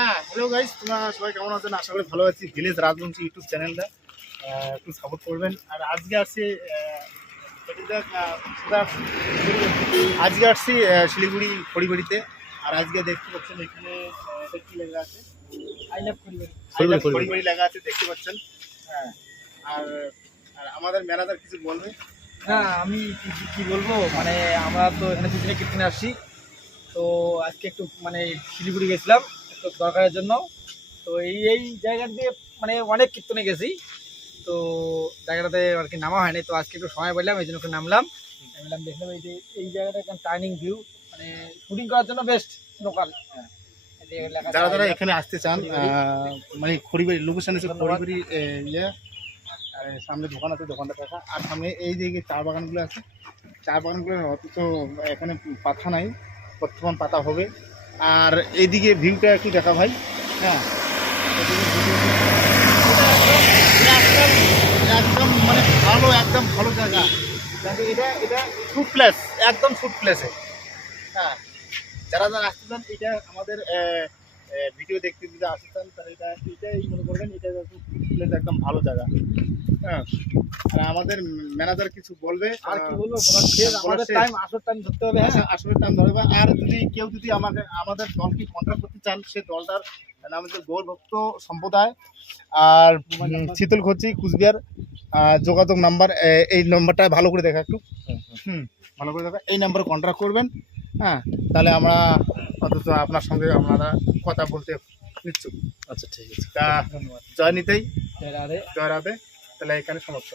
হ্যাঁ, hello guys, তোমরা সবাই কেমন আছেন? আশা করি ভালো আছি। ভিলেজ রাজবংশী ইউটিউব চ্যানেলটা একটু সাপোর্ট করবেন। আর আজকে আসছি শিলিগুড়ি খড়িবাড়িতে। আর আজকে দেখতে পাচ্ছেন এখানে এটা কি লেখা আছে, আই লাভ খড়িবাড়ি লেখা আছে, দেখতে পাচ্ছেন। হ্যাঁ, আর আর আমাদের ম্যানেজার কিছু বলবে। হ্যাঁ, আমি কি বলবো, মানে আমরা তো এখানে দুদিনে কীর্তনে আসছি। তো আজকে একটু মানে শিলিগুড়ি গেছিলাম একটু দরকারের জন্য। তো এই জায়গা দিয়ে মানে অনেক কীর্তনে গেছি, তো জায়গাটাতে আর কি নামা হয়নি। তো আজকে একটু সময় পেলাম, এই জন্য একটু নামলাম। দেখলাম এই জায়গাটা একদম টার্নিং ভিউ, মানে শুটিং করার জন্য বেস্ট লোকাল। যারা যারা এখানে আসতে চান, মানে খড়িবাড়ি লোকেশন আছে, খড়িবাড়ি ইয়ে, আর সামনে দোকান আছে, দোকানটা দেখা। আর সামনে এই যে চা বাগানগুলো আছে, চা বাগানগুলো অথচ এখানে পাতা নাই, বর্তমান পাতা হবে। আর এইদিকে ভিউটা একটু দেখা ভাই। হ্যাঁ, একদম মানে ভালো, একদম ভালো জায়গা। এটা এটা ফুড প্লেস, একদম ফুড প্লেসে। হ্যাঁ, যারা যারা আসতে চান, এটা আমাদের ভিডিও দেখতে যদি আসতে চান, তাহলে এটাই মনে করবেন, এটা একদম ভালো জায়গা। হ্যাঁ, আর আমাদের ম্যানেজার কিছু বলবে। আর কি বলবো, আমাদের টাইম আসল টাইম ধরতে হবে। হ্যাঁ, আসলে টাইম ধরবে। আর যদি কেউ যদি আমাদের দলকে কন্ট্যাক্ট করতে চান, সে দলটার নাম হচ্ছে গৌরভক্ত সম্প্রদায়, আর শীতলকুচি, কুচবিহার। যোগাযোগ নাম্বার এই নম্বরটা ভালো করে দেখা একটু, ভালো করে দেখা, এই নাম্বারে কন্ট্যাক্ট করবেন। হ্যাঁ, তাহলে আমরা অথচ আপনার সঙ্গে আমরা কথা বলতে নিচ্ছুক। আচ্ছা, ঠিক আছে। তা জয় নিতেই, জয় রাধে। জয় রাধে। তাহলে এখানে সমাপ্ত।